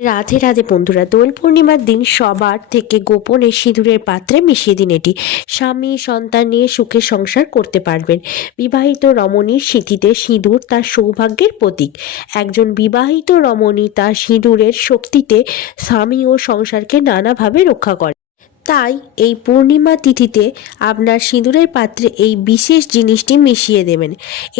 রাধে রাধে বন্ধুরা, দোল পূর্ণিমার দিন সবার থেকে গোপনে সিঁদুরের পাত্রে মিশিয়ে দিন এটি। স্বামী সন্তান নিয়ে সুখে সংসার করতে পারবেন। বিবাহিত রমণীর সিঁথিতে সিঁদুর তার সৌভাগ্যের প্রতীক। একজন বিবাহিত রমণী তার সিঁদুরের শক্তিতে স্বামী ও সংসারকে নানাভাবে রক্ষা করে। তাই এই পূর্ণিমা তিথিতে আপনার সিঁদুরের পাত্রে এই বিশেষ জিনিসটি মিশিয়ে দেবেন।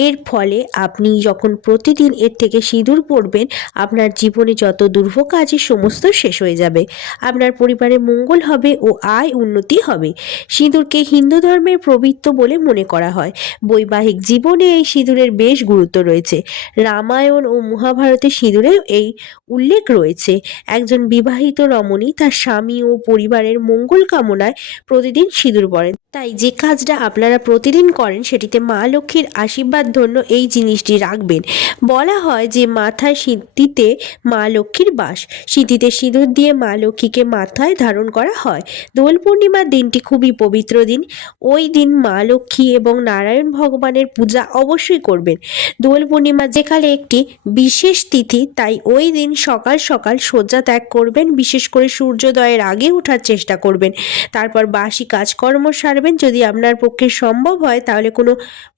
এর ফলে আপনি যখন প্রতিদিন এর থেকে সিঁদুর পরবেন, আপনার জীবনে যত দুর্ভোগ আছে সমস্ত শেষ হয়ে যাবে। আপনার পরিবারে মঙ্গল হবে ও আয় উন্নতি হবে। সিঁদুরকে হিন্দু ধর্মের পবিত্র বলে মনে করা হয়। বৈবাহিক জীবনে এই সিঁদুরের বেশ গুরুত্ব রয়েছে। রামায়ণ ও মহাভারতে সিঁদুরেও এই উল্লেখ রয়েছে। একজন বিবাহিত রমণী তার স্বামী ও পরিবারের মঙ্গল কামনায় প্রতিদিন সিঁদুর পরেন। তাই যে কাজটা আপনারা প্রতিদিন করেন সেটিতে মা লক্ষ্মীর আশীর্বাদ ধন্য এই জিনিসটি রাখবেন। বলা হয় যে মাথায় সিঁথিতে মা লক্ষ্মীর বাস। সিঁথিতে সিঁদুর দিয়ে মা লক্ষ্মীকে মাথায় ধারণ করা হয়। দোল পূর্ণিমার দিনটি খুবই পবিত্র দিন। ওই দিন মা লক্ষ্মী এবং নারায়ণ ভগবানের পূজা অবশ্যই করবেন। দোল পূর্ণিমা যেকালে একটি বিশেষ তিথি, তাই ওই দিন সকাল সকাল শয্যা ত্যাগ করবেন। বিশেষ করে সূর্যোদয়ের আগে ওঠার চেষ্টা করবেন। তারপর বাসি কাজকর্ম সারবেন। যদি আপনার পক্ষে সম্ভব হয় তাহলে কোনো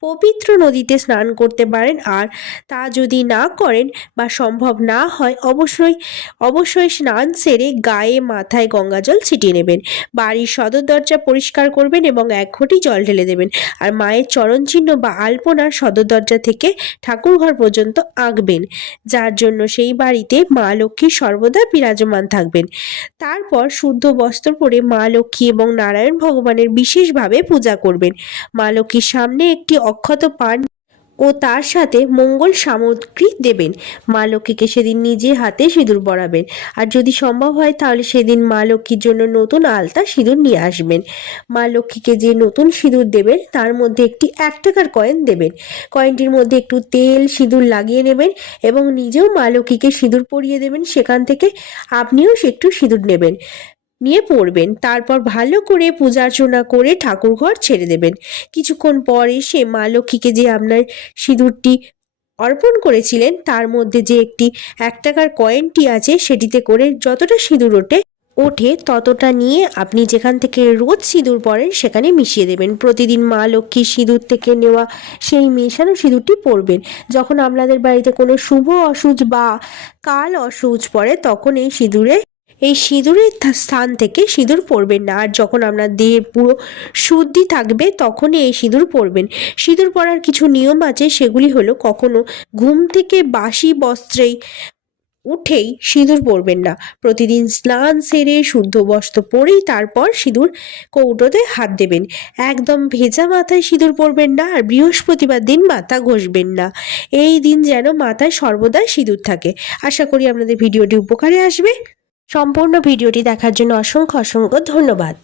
পবিত্র নদীতে স্নান করতে পারেন। আর তা যদি না করেন বা সম্ভব না হয়, অবশ্যই স্নান সেরে গায়ে মাথায় গঙ্গাজল ছিটিয়ে নেবেন। বাড়ির সদর দরজা পরিষ্কার করবেন এবং 1 ঘটি জল ঢেলে দেবেন। আর মায়ের চরণ চিহ্ন বা আলপনা সদর দরজা থেকে ঠাকুরঘর পর্যন্ত আঁকবেন, যার জন্য সেই বাড়িতে মা লক্ষ্মী সর্বদা বিরাজমান থাকবেন। তারপর শুদ্ধ বস্ত্র পরে মা লক্ষ্মী এবং নারায়ণ ভগবানের বিশেষভাবে পূজা করবেন। মা লক্ষ্মীর সামনে একটি অক্ষত পান ও তার সাথে মঙ্গল সামগ্রী দেবেন। মা লক্ষ্মীকে সেদিন নিজে হাতে সিঁদুর পরাবেন। আর যদি সম্ভব হয় তাহলে সেদিন মা লক্ষ্মীর জন্য নতুন আলতা সিঁদুর নিয়ে আসবেন। মা লক্ষ্মীকে যে নতুন সিঁদুর দেবেন তার মধ্যে একটি 1 টাকার কয়েন দেবেন। কয়েনটির মধ্যে একটু তেল সিঁদুর লাগিয়ে নেবেন এবং নিজেও মা লক্ষ্মীকে সিঁদুর পরিয়ে দেবেন। সেখান থেকে আপনিও একটু সিঁদুর নেবেন, নিয়ে পড়বেন। তারপর ভালো করে পূজা অর্চনা করে ঠাকুরঘর ছেড়ে দেবেন। কিছুক্ষণ পর এসে মা লক্ষ্মীকে যে আপনার সিঁদুরটি অর্পণ করেছিলেন তার মধ্যে যে একটি 1 টাকার কয়েনটি আছে সেটিতে করে যতটা সিঁদুর ওঠে ততটা নিয়ে আপনি যেখান থেকে রোজ সিঁদুর পরেন সেখানে মিশিয়ে দেবেন। প্রতিদিন মা লক্ষ্মীর সিঁদুর থেকে নেওয়া সেই মেশানো সিঁদুরটি পরবেন। যখন আপনাদের বাড়িতে কোনো শুভ অশুচ বা কাল অশুচ পড়ে তখন এই সিঁদুরের স্থান থেকে সিঁদুর পরবেন না। আর যখন আপনার দেহে পুরো শুদ্ধি থাকবে তখনই এই সিঁদুর পরবেন। সিঁদুর পরার কিছু নিয়ম আছে, সেগুলি হলো কখনো ঘুম থেকে বাসি বস্ত্রেই উঠেই সিঁদুর পরবেন না। প্রতিদিন স্নান সেরে শুদ্ধ বস্ত্র পরেই তারপর সিঁদুর কৌটোতে হাত দেবেন। একদম ভেজা মাথায় সিঁদুর পরবেন না। আর বৃহস্পতিবার দিন মাথা ঘষবেন না। এই দিন যেন মাথায় সর্বদা সিঁদুর থাকে। আশা করি আপনাদের ভিডিওটি উপকারে আসবে। সম্পূর্ণ ভিডিওটি দেখার জন্য অসংখ্য ধন্যবাদ।